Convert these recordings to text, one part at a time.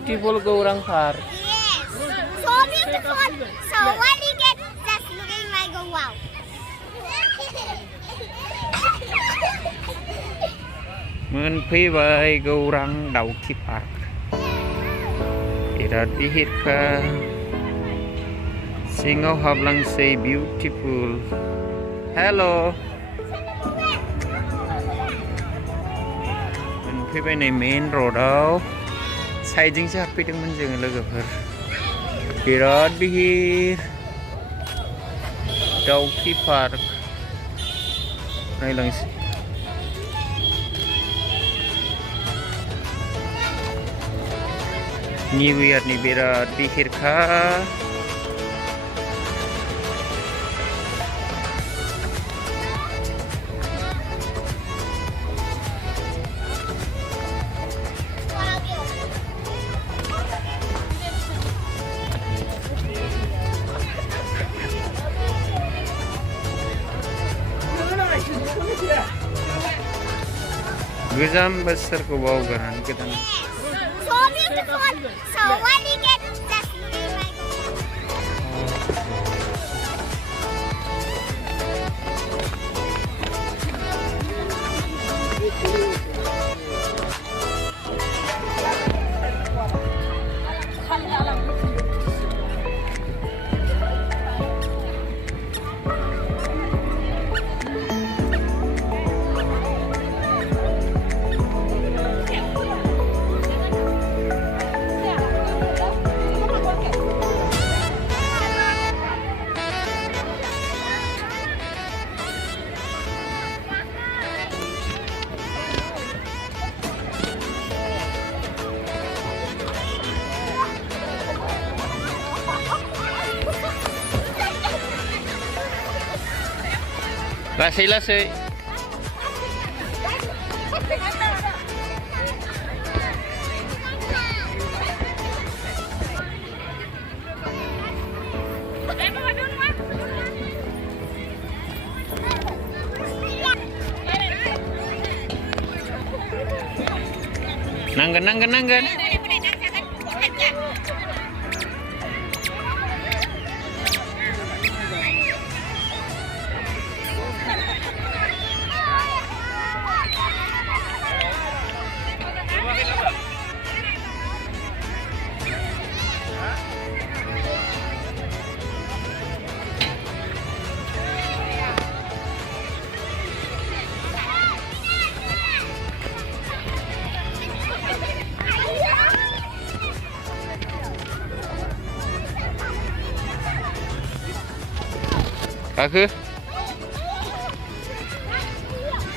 beautiful Gaurang Park. Yes. So beautiful. So what do you get? Just looking like a wow. Menfaibai Gaurang Dauki Park. Irat dihitkan Singo hablang say beautiful. Hello. Menfaibaiใน main road आव साइडजोंसो हाबफैदोंमोन जोङो लोगोफोर. बिराद गिदिर दाउखि पार्क नायलांसै. New Year ni birat गिदिरखा. Goजाम बोसोरखौ बावगारनानै गोदान. So beautiful. So what do you get? Just looking like a wow. Lassay-lassay. Nanggan.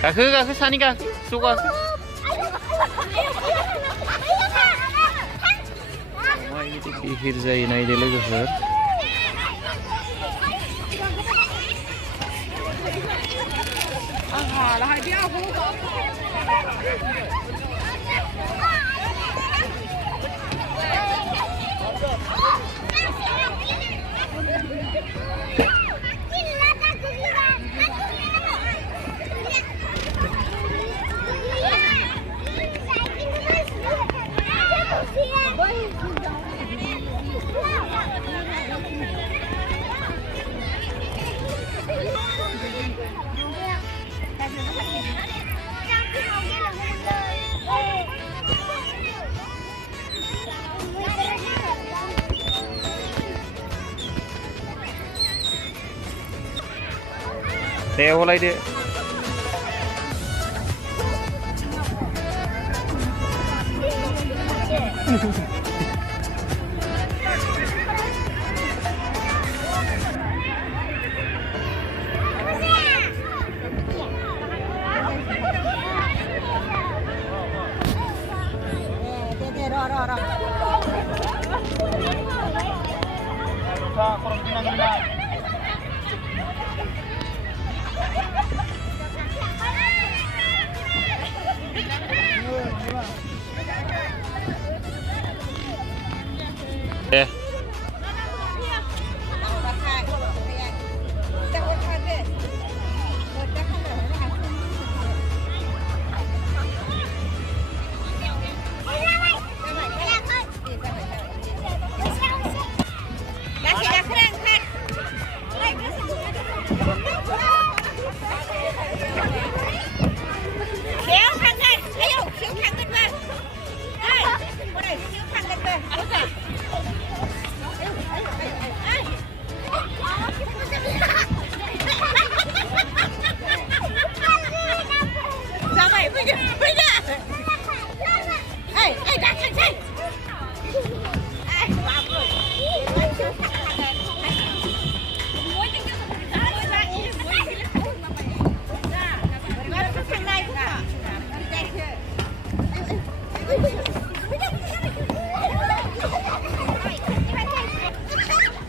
가그 산이 가그 쏘가 मा ini गिदिर जायो नायदो लोगोफोर. Teolaide.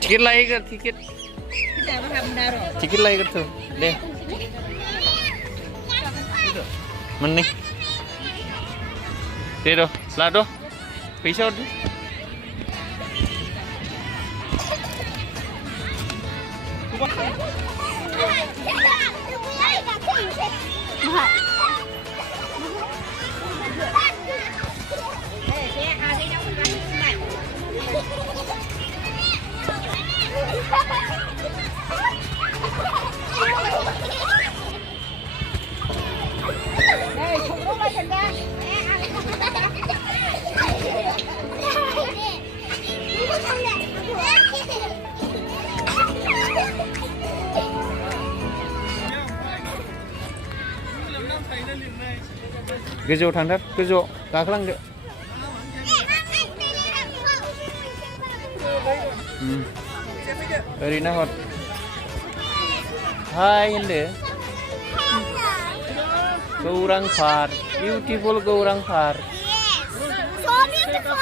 Tiket lagi ke tiket. Tiket lagi ke tuh. Deh. Mana? Deh doh, lah doh. Pisau doh. Goजौ थांथार गोजौ गाखोलांदो ओरैनो हर हाय होनदो गौरां पार्क बिउटिफुल गौरां park So beautiful.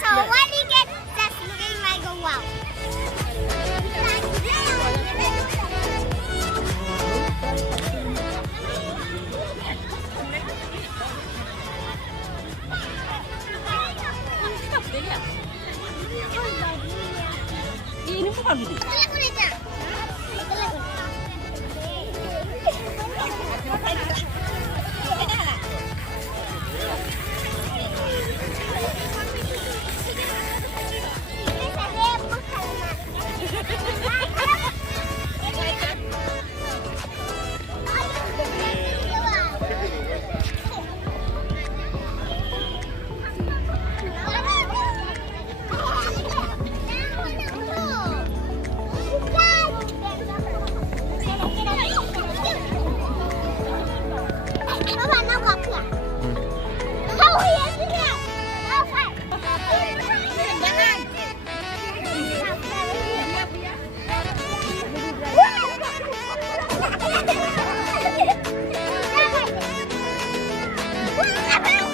So what do you get? Just looking like a wow. Ini bukan video. Boleh, boleh, Cak.